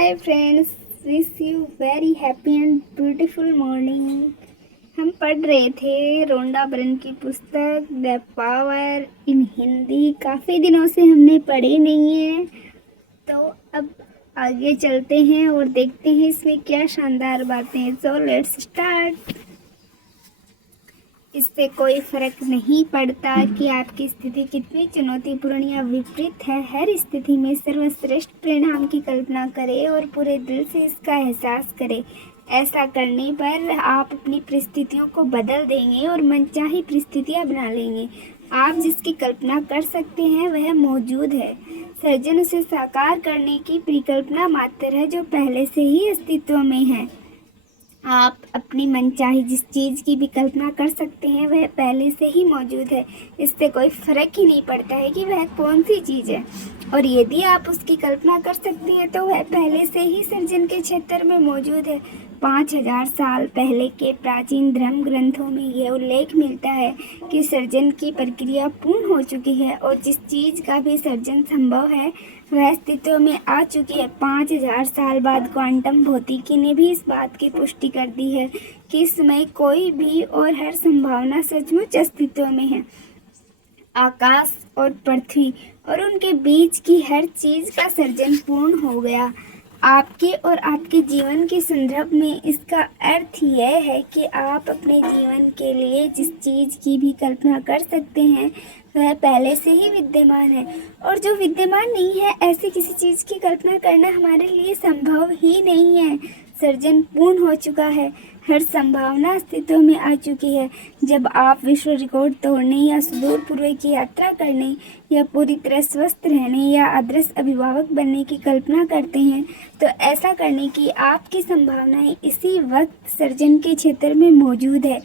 Hi friends, wish you very happy and beautiful morning. हम पढ़ रहे थे रोंडा बरन की पुस्तक द पावर इन हिंदी। काफ़ी दिनों से हमने पढ़ी नहीं है, तो अब आगे चलते हैं और देखते हैं इसमें क्या शानदार बातें हैं। So let's start. इससे कोई फर्क नहीं पड़ता कि आपकी स्थिति कितनी चुनौतीपूर्ण या विपरीत है। हर स्थिति में सर्वश्रेष्ठ परिणाम की कल्पना करें और पूरे दिल से इसका एहसास करें। ऐसा करने पर आप अपनी परिस्थितियों को बदल देंगे और मनचाही परिस्थितियां बना लेंगे। आप जिसकी कल्पना कर सकते हैं वह मौजूद है। सर्जन उसे साकार करने की परिकल्पना मात्र है जो पहले से ही अस्तित्व में है। आप अपनी मनचाही जिस चीज़ की भी कल्पना कर सकते हैं वह पहले से ही मौजूद है। इससे कोई फर्क ही नहीं पड़ता है कि वह कौन सी चीज़ है, और यदि आप उसकी कल्पना कर सकते हैं तो वह पहले से ही सर्जन के क्षेत्र में मौजूद है। 5000 साल पहले के प्राचीन धर्म ग्रंथों में यह उल्लेख मिलता है कि सर्जन की प्रक्रिया पूर्ण हो चुकी है और जिस चीज़ का भी सर्जन संभव है वह अस्तित्व में आ चुकी है। 5000 साल बाद क्वांटम भौतिकी ने भी इस बात की पुष्टि कर दी है कि इस समय कोई भी और हर संभावना सचमुच अस्तित्व में है। आकाश और पृथ्वी और उनके बीच की हर चीज़ का सर्जन पूर्ण हो गया। आपके और आपके जीवन के संदर्भ में इसका अर्थ यह है कि आप अपने जीवन के लिए जिस चीज़ की भी कल्पना कर सकते हैं वह पहले से ही विद्यमान है, और जो विद्यमान नहीं है ऐसी किसी चीज़ की कल्पना करना हमारे लिए संभव ही नहीं है। सर्जन पूर्ण हो चुका है, हर संभावना अस्तित्व में आ चुकी है। जब आप विश्व रिकॉर्ड तोड़ने या सुदूर पूर्व की यात्रा करने या पूरी तरह स्वस्थ रहने या आदर्श अभिभावक बनने की कल्पना करते हैं तो ऐसा करने की आपकी संभावनाएं इसी वक्त सर्जन के क्षेत्र में मौजूद है।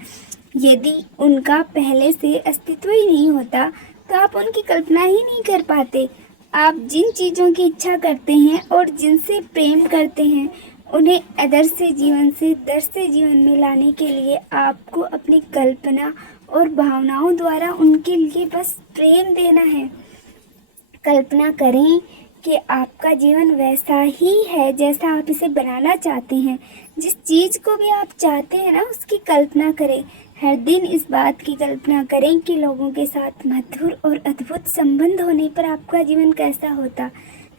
यदि उनका पहले से अस्तित्व ही नहीं होता तो आप उनकी कल्पना ही नहीं कर पाते। आप जिन चीज़ों की इच्छा करते हैं और जिनसे प्रेम करते हैं उन्हें आदर्श जीवन से दर्श जीवन में लाने के लिए आपको अपनी कल्पना और भावनाओं द्वारा उनके लिए बस प्रेम देना है। कल्पना करें कि आपका जीवन वैसा ही है जैसा आप इसे बनाना चाहते हैं। जिस चीज़ को भी आप चाहते हैं ना उसकी कल्पना करें। हर दिन इस बात की कल्पना करें कि लोगों के साथ मधुर और अद्भुत संबंध होने पर आपका जीवन कैसा होता।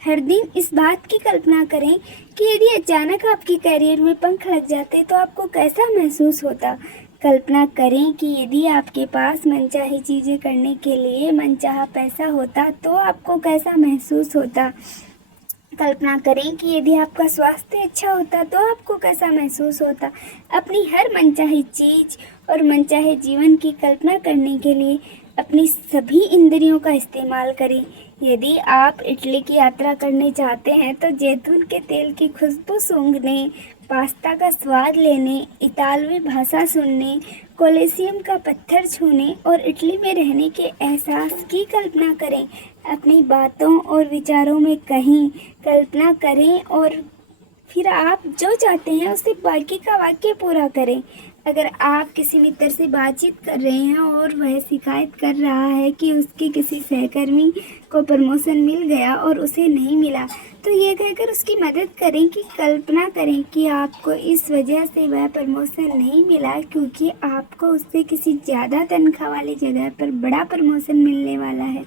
हर दिन इस बात की कल्पना करें कि यदि अचानक आपके करियर में पंख लग जाते तो आपको कैसा महसूस होता। कल्पना करें कि यदि आपके पास मनचाही चीज़ें करने के लिए मनचाहा पैसा होता तो आपको कैसा महसूस होता। कल्पना करें कि यदि आपका स्वास्थ्य अच्छा होता तो आपको कैसा महसूस होता। अपनी हर मनचाही चीज़ और मनचाहे जीवन की कल्पना करने के लिए अपनी सभी इंद्रियों का इस्तेमाल करें। यदि आप इटली की यात्रा करने चाहते हैं तो जैतून के तेल की खुशबू सूंघने, पास्ता का स्वाद लेने, इतालवी भाषा सुनने, कोलोसियम का पत्थर छूने और इटली में रहने के एहसास की कल्पना करें। अपनी बातों और विचारों में कहीं कल्पना करें और फिर आप जो चाहते हैं उससे बाकी का वाक्य पूरा करें। अगर आप किसी मित्र से बातचीत कर रहे हैं और वह शिकायत कर रहा है कि उसके किसी सहकर्मी को प्रमोशन मिल गया और उसे नहीं मिला, तो ये कहकर उसकी मदद करें कि कल्पना करें कि आपको इस वजह से वह प्रमोशन नहीं मिला क्योंकि आपको उससे किसी ज़्यादा तनख्वाह वाली जगह पर बड़ा प्रमोशन मिलने वाला है।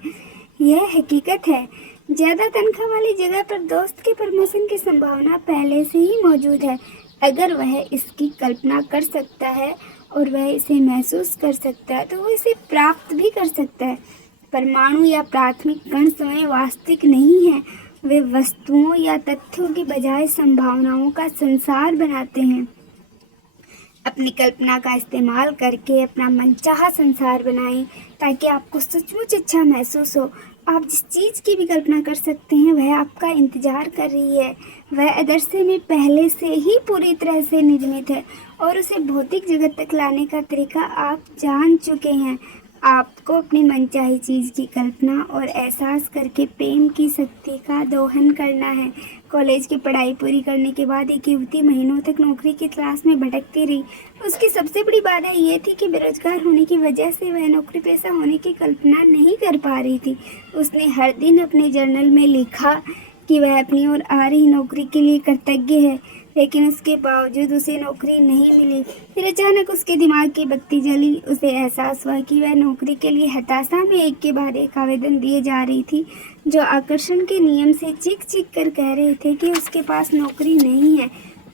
यह हकीकत है। ज़्यादा तनख्वाह वाली जगह पर दोस्त के प्रमोशन की संभावना पहले से ही मौजूद है। अगर वह इसकी कल्पना कर सकता है और वह इसे महसूस कर सकता है तो वह इसे प्राप्त भी कर सकता है। परमाणु या प्राथमिक कण स्वयं वास्तविक नहीं है, वे वस्तुओं या तथ्यों की बजाय संभावनाओं का संसार बनाते हैं। अपनी कल्पना का इस्तेमाल करके अपना मनचाहा संसार बनाएं ताकि आपको सचमुच अच्छा महसूस हो। आप जिस चीज़ की भी कल्पना कर सकते हैं वह आपका इंतज़ार कर रही है। वह आदर्श में पहले से ही पूरी तरह से निर्मित है और उसे भौतिक जगत तक लाने का तरीका आप जान चुके हैं। आपको अपनी मनचाही चीज़ की कल्पना और एहसास करके प्रेम की शक्ति का दोहन करना है। कॉलेज की पढ़ाई पूरी करने के बाद एक युवती महीनों तक नौकरी की तलाश में भटकती रही। उसकी सबसे बड़ी बाधा ये थी कि बेरोजगार होने की वजह से वह नौकरी पेशा होने की कल्पना नहीं कर पा रही थी। उसने हर दिन अपने जर्नल में लिखा कि वह अपनी ओर आ रही नौकरी के लिए कृतज्ञ है, लेकिन उसके बावजूद उसे नौकरी नहीं मिली। फिर अचानक उसके दिमाग की बत्ती जली। उसे एहसास हुआ कि वह नौकरी के लिए हताशा में एक के बाद एक आवेदन दिए जा रही थी, जो आकर्षण के नियम से चीख चीख कर कह रहे थे कि उसके पास नौकरी नहीं है।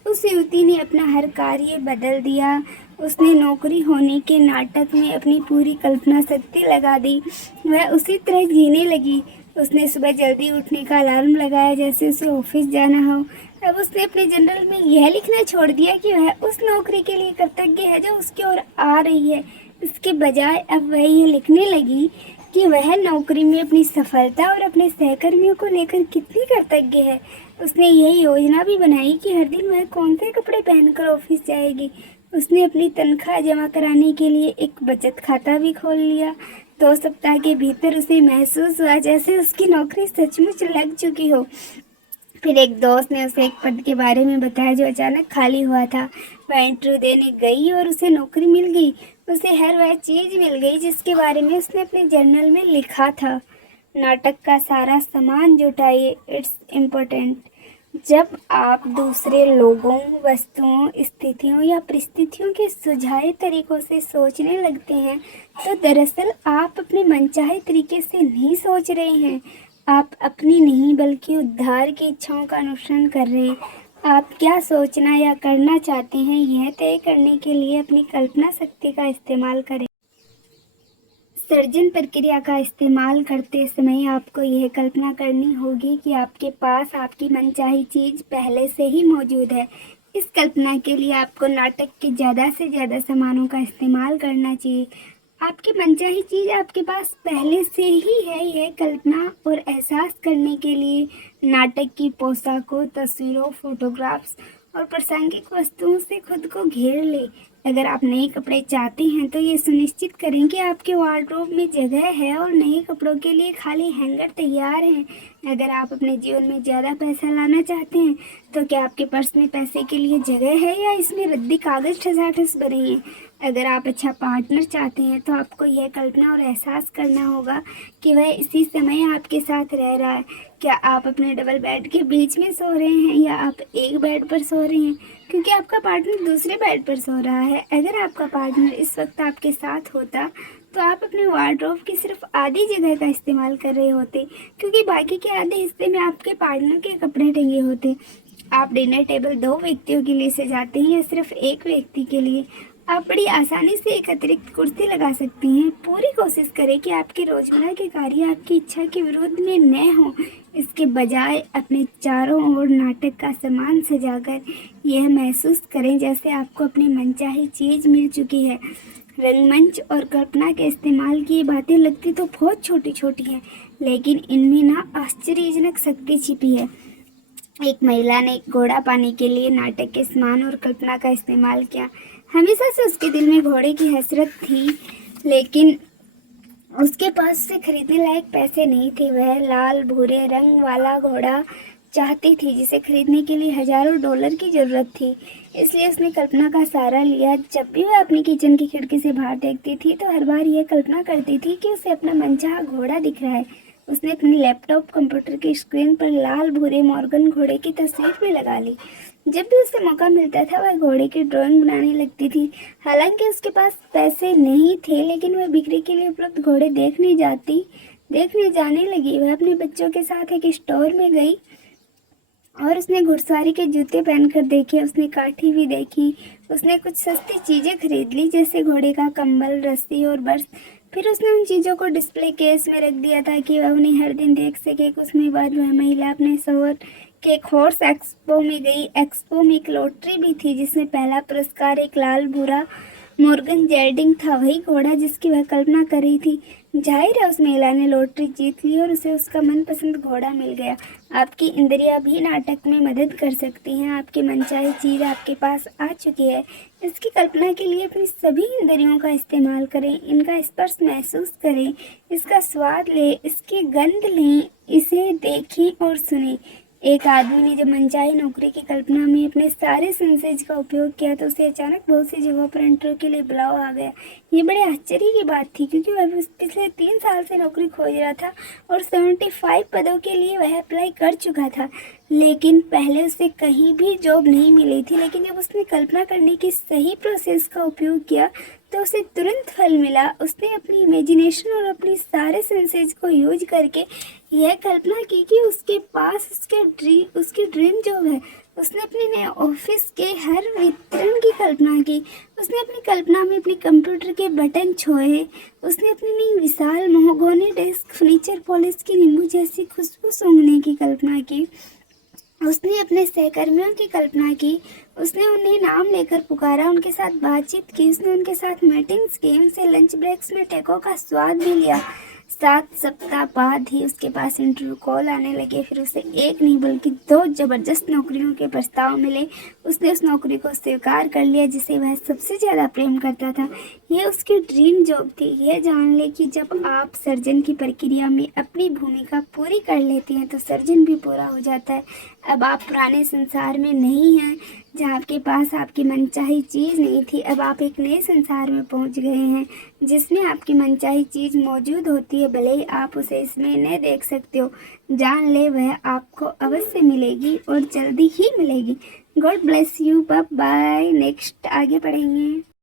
उस युवती ने अपना हर कार्य बदल दिया। उसने नौकरी होने के नाटक में अपनी पूरी कल्पना शक्ति लगा दी। वह उसी तरह जीने लगी। उसने सुबह जल्दी उठने का अलार्म लगाया जैसे उसे ऑफिस जाना हो। अब उसने अपने जर्नल में यह लिखना छोड़ दिया कि वह उस नौकरी के लिए कृतज्ञ है जो उसकी ओर आ रही है। इसके बजाय अब वह यह लिखने लगी कि वह नौकरी में अपनी सफलता और अपने सहकर्मियों को लेकर कितनी कृतज्ञ है। उसने यह योजना भी बनाई कि हर दिन वह कौन से कपड़े पहनकर ऑफिस जाएगी। उसने अपनी तनख्वाह जमा कराने के लिए एक बचत खाता भी खोल लिया। 2 सप्ताह के भीतर उसे महसूस हुआ जैसे उसकी नौकरी सचमुच लग चुकी हो। फिर एक दोस्त ने उसे एक पद के बारे में बताया जो अचानक खाली हुआ था। वह इंटरव्यू देने गई और उसे नौकरी मिल गई। उसे हर वह चीज़ मिल गई जिसके बारे में उसने अपने जर्नल में लिखा था। नाटक का सारा सामान जुटाइए, इट्स इम्पोर्टेंट। जब आप दूसरे लोगों, वस्तुओं, स्थितियों या परिस्थितियों के सुझाए तरीकों से सोचने लगते हैं, तो दरअसल आप अपने मनचाहे तरीके से नहीं सोच रहे हैं। आप अपनी नहीं बल्कि उद्धार की इच्छाओं का अनुसरण कर रहे हैं। आप क्या सोचना या करना चाहते हैं, यह तय करने के लिए अपनी कल्पना शक्ति का इस्तेमाल करें। सर्जन प्रक्रिया का इस्तेमाल करते समय आपको यह कल्पना करनी होगी कि आपके पास आपकी मनचाही चीज़ पहले से ही मौजूद है। इस कल्पना के लिए आपको नाटक के ज़्यादा से ज़्यादा सामानों का इस्तेमाल करना चाहिए। आपकी मनचाही चीज़ आपके पास पहले से ही है। यह कल्पना और एहसास करने के लिए नाटक की पोशाकों, तस्वीरों, फोटोग्राफ्स और प्रासंगिक वस्तुओं से खुद को घेर ले। अगर आप नए कपड़े चाहते हैं तो ये सुनिश्चित करें कि आपके वार्डरोब में जगह है और नए कपड़ों के लिए खाली हैंगर तैयार हैं। अगर आप अपने जीवन में ज़्यादा पैसा लाना चाहते हैं तो क्या आपके पर्स में पैसे के लिए जगह है या इसमें रद्दी कागज़ ठसाठस भरे हैं। अगर आप अच्छा पार्टनर चाहते हैं तो आपको यह कल्पना और एहसास करना होगा कि वह इसी समय आपके साथ रह रहा है। क्या आप अपने डबल बेड के बीच में सो रहे हैं या आप एक बेड पर सो रहे हैं क्योंकि आपका पार्टनर दूसरे बेड पर सो रहा है। अगर आपका पार्टनर इस वक्त आपके साथ होता तो आप अपने वार्डरोब की सिर्फ आधी जगह का इस्तेमाल कर रहे होते, क्योंकि बाकी के आधे हिस्से में आपके पार्टनर के कपड़े टंगे होते। आप डिनर टेबल 2 व्यक्तियों के लिए सजाते हैं या सिर्फ एक व्यक्ति के लिए। आप बड़ी आसानी से एक अतिरिक्त कुर्सी लगा सकती हैं। पूरी कोशिश करें कि आपके रोजमर्रा के कार्य आपकी इच्छा के विरुद्ध में न हों। इसके बजाय अपने चारों ओर नाटक का सामान सजाकर यह महसूस करें जैसे आपको अपनी मनचाही चीज़ मिल चुकी है। रंगमंच और कल्पना के इस्तेमाल की ये बातें लगती तो बहुत छोटी छोटी हैं, लेकिन इनमें ना आश्चर्यजनक शक्ति छिपी है। एक महिला ने घोड़ा पाने के लिए नाटक के सामान और कल्पना का इस्तेमाल किया। हमेशा से उसके दिल में घोड़े की हसरत थी, लेकिन उसके पास उसे खरीदने लायक पैसे नहीं थे। वह लाल भूरे रंग वाला घोड़ा चाहती थी जिसे खरीदने के लिए हजारों डॉलर की जरूरत थी। इसलिए उसने कल्पना का सहारा लिया। जब भी वह अपनी किचन की खिड़की से बाहर देखती थी तो हर बार यह कल्पना करती थी कि उसे अपना मनचाहा घोड़ा दिख रहा है। उसने अपने लैपटॉप कंप्यूटर की स्क्रीन पर लाल भूरे मॉर्गन घोड़े की तस्वीर भी लगा ली। जब भी उसे मौका मिलता था वह घोड़े की ड्राइंग बनाने लगती थी। हालांकि उसके पास पैसे नहीं थे, लेकिन वह बिक्री के लिए उपलब्ध घोड़े देखने जाने लगी। वह अपने बच्चों के साथ एक स्टोर में गई और उसने घुड़सवारी के जूते पहनकर देखे। उसने काठी भी देखी। उसने कुछ सस्ती चीज़ें खरीद ली जैसे घोड़े का कंबल, रस्सी और बर्स। फिर उसने उन चीज़ों को डिस्प्ले केस में रख दिया ताकि वह उन्हें हर दिन देख सके। कुछ समय बाद वह महिला अपने शहर के एक हॉर्स एक्सपो में गई। एक्सपो में एक लॉटरी भी थी जिसमें पहला पुरस्कार एक लाल भूरा मॉर्गन जेल्डिंग था, वही घोड़ा जिसकी वह कल्पना कर रही थी। जाहिर है उस महिला ने लॉटरी जीत ली और उसे उसका मनपसंद घोड़ा मिल गया। आपकी इंद्रियां भी नाटक में मदद कर सकती हैं। आपकी मनचाही चीज़ आपके पास आ चुकी है। इसकी कल्पना के लिए अपनी सभी इंद्रियों का इस्तेमाल करें। इनका स्पर्श महसूस करें, इसका स्वाद लें, इसकी गंध लें, इसे देखें और सुनें। एक आदमी ने जब मनचाही नौकरी की कल्पना में अपने सारे सेंसेज का उपयोग किया तो उसे अचानक बहुत सी जगहों पर इंटरव्यू के लिए बुलाव आ गया। ये बड़े आश्चर्य की बात थी क्योंकि वह पिछले 3 साल से नौकरी खोज रहा था और 75 पदों के लिए वह अप्लाई कर चुका था, लेकिन पहले उसे कहीं भी जॉब नहीं मिली थी। लेकिन जब उसने कल्पना करने की सही प्रोसेस का उपयोग किया तो उसे तुरंत फल मिला। उसने अपनी इमेजिनेशन और अपनी सारे सेंसेज को यूज करके यह कल्पना की कि उसके पास उसकी ड्रीम जॉब है। उसने अपने नए ऑफिस के हर वितरण की कल्पना की। उसने अपनी कल्पना में अपने कंप्यूटर के बटन छुए। उसने अपनी नई विशाल महोगनी डेस्क, फर्नीचर, पॉलिश की नींबू जैसी खुशबू सूंघने की कल्पना की। उसने अपने सहकर्मियों की कल्पना की। उसने उन्हें नाम लेकर पुकारा, उनके साथ बातचीत की। उसने उनके साथ मीटिंग्स की, उनसे लंच ब्रेक्स में टेको का स्वाद भी लिया। 7 सप्ताह बाद ही उसके पास इंटरव्यू कॉल आने लगे। फिर उसे एक नहीं बल्कि 2 जबरदस्त नौकरियों के प्रस्ताव मिले। उसने उस नौकरी को स्वीकार कर लिया जिसे वह सबसे ज़्यादा प्रेम करता था। यह उसकी ड्रीम जॉब थी। यह जान ले कि जब आप सर्जन की प्रक्रिया में अपनी भूमिका पूरी कर लेती हैं तो सर्जन भी पूरा हो जाता है। अब आप पुराने संसार में नहीं हैं जहाँ आपके पास आपकी मनचाही चीज़ नहीं थी। अब आप एक नए संसार में पहुँच गए हैं जिसमें आपकी मनचाही चीज़ मौजूद होती है, भले ही आप उसे इसमें न देख सकते हो। जान ले वह आपको अवश्य मिलेगी और जल्दी ही मिलेगी। God bless you. Bye bye. Next आगे पढ़ेंगे।